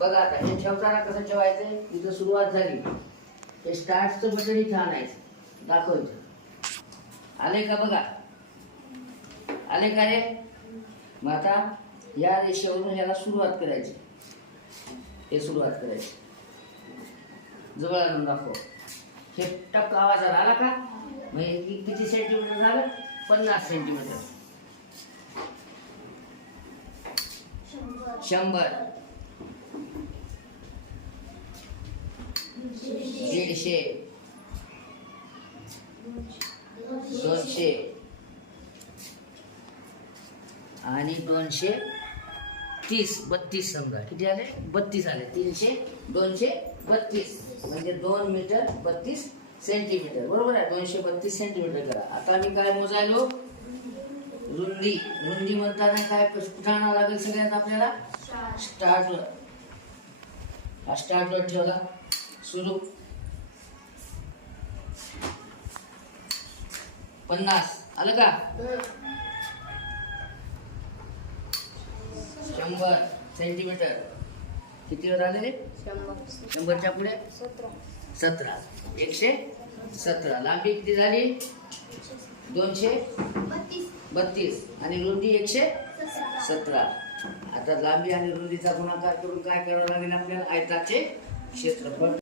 बघा आता हे ठेवताना कसं ठेवायचं, इथं सुरुवात झाली, हे स्टार्टचं बटन इथं आणायचं, दाखवायचं. आले का बघा, आले का रे? मग आता या रेषेवरून याला सुरुवात करायची, हे सुरुवात करायची. जवळ आणून दाखव. हे टप आवाज आला का? मग किती सेंटीमीटर झालं? 50 सेंटीमीटर. 100, 150, 200 आणि 230. 32 समजा. किती आले? 32 आले. 300, 232 म्हणजे 2 मीटर 32 सेंटीमीटर. बरोबर आहे. 232 सेंटीमीटर करा. आता मी काय मोजायलो? रुंदी. रुंदी म्हणताना काय कुठं आणावं लागेल सगळ्यात आपल्याला? स्टार्टवर. हा स्टार्टवर ठेवला. सुरू. 50 आलं का? 100 सेंटीमीटर. कितीवर आले? 100च्या पुढे 17. 117. लांबी किती झाली? 232 आणि रुंदी 117. आता लांबी आणि रुंदीचा गुणाकार करून काय करावं लागेल आपल्याला? आयताचे क्षेत्रफळ